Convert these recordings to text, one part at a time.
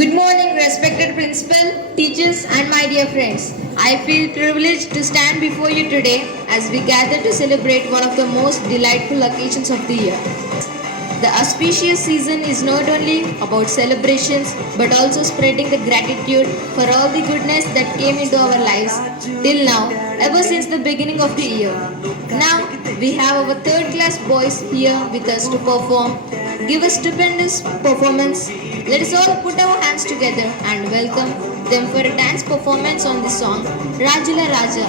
Good morning, respected principal, teachers, and my dear friends. I feel privileged to stand before you today as we gather to celebrate one of the most delightful occasions of the year. The auspicious season is not only about celebrations but also spreading the gratitude for all the goodness that came into our lives till now, ever since the beginning of the year. Now, we have our third class boys here with us to perform, give a stupendous performance. Let us all put our hands together and welcome them for a dance performance on the song Rajula Raja.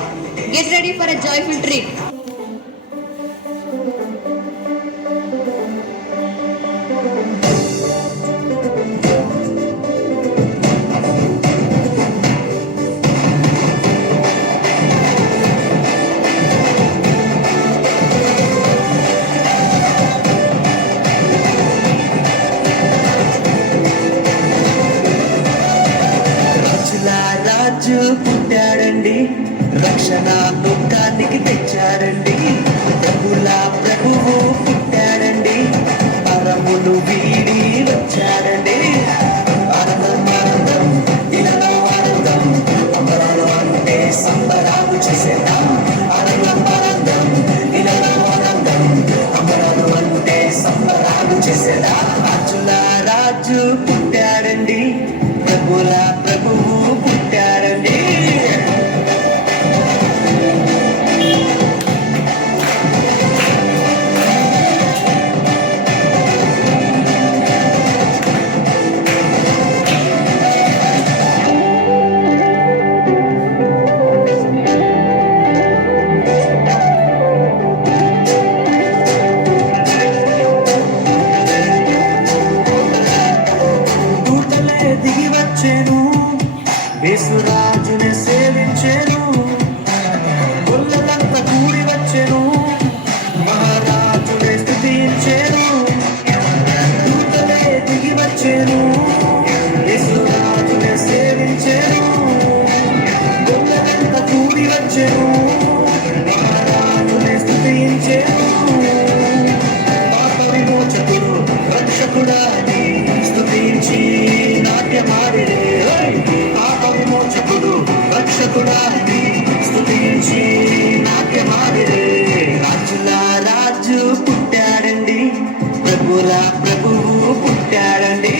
Get ready for a joyful treat. రాజు పుట్టాడండి, రక్షణ లోకానికి తెచ్చాడండి. ప్రభుల ప్రభువు పుట్టాడండి, పరములు వీడి వచ్చాడండి. ఆనందం ఆనందం ఇలాలో ఆనందం, అంబరాలు అంటే సంబరాలు చేసేద్దాం. ఆనందం ఆనందం ఇలాలో ఆనందం, అంబరాలు అంటే సంబరాలు చేసేద్దాం. రాజుల రాజు పుట్టాడండి, ప్రభుల ప్రభువు పుట్టాడండి. దూతలే దిగి వచ్చేను, యేసురాజుని సేవించెను. గొల్లలంతా కూడి వచ్చెను, మహారాజుని స్తుతించెను. దూతలే దిగి వచ్చెను, యేసురాజుని సేవించెను. గొల్లలంతా కూడి వచ్చెను, మహారాజుని స్తుతించెను. పాప విమోచకుడు రక్షకుడాని స్తుతించి నాట్యమాడిరే. పాప విమోచకుడు రక్షకుడాని స్తుతించి నాట్యమాడిరే. రాజుల రాజు పుట్టాడండి, ప్రభుల ప్రభువు పుట్టాడండి.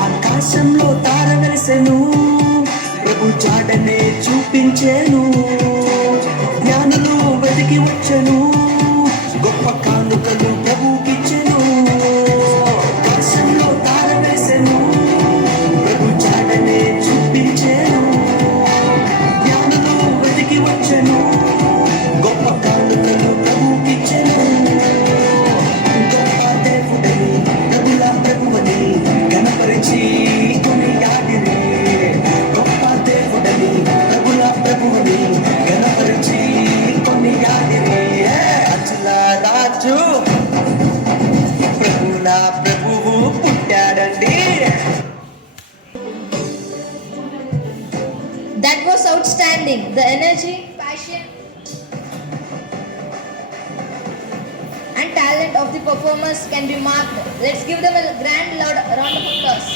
ఆకాశంలో తార వెలిసెను, ప్రభు చాటనే చూపించెను. జ్ఞానులు వెతికి వచ్చెను, గొప్ప కానుకలు ప్రభుకిచ్చెను. ఆకాశంలో తార వెలిసెను, ప్రభు చాటనే చూపించెను. జ్ఞానులు వెతికి వచ్చెను, గొప్ప కానుకలు ప్రభుకిచ్చెను. గొప్ప దేవుడని ప్రభుల ప్రభువని గణపరిచి కొనియాడిరి. గొప్ప దేవుడని ప్రభుల ప్రభువని గణపరిచి కొనియాడిరి. రాజుల రాజు ప్రభుల ప్రభువు పుట్టాడండి. That was outstanding. The energy, passion, and talent of the performers can be marked. Let's give them a grand loud round of applause.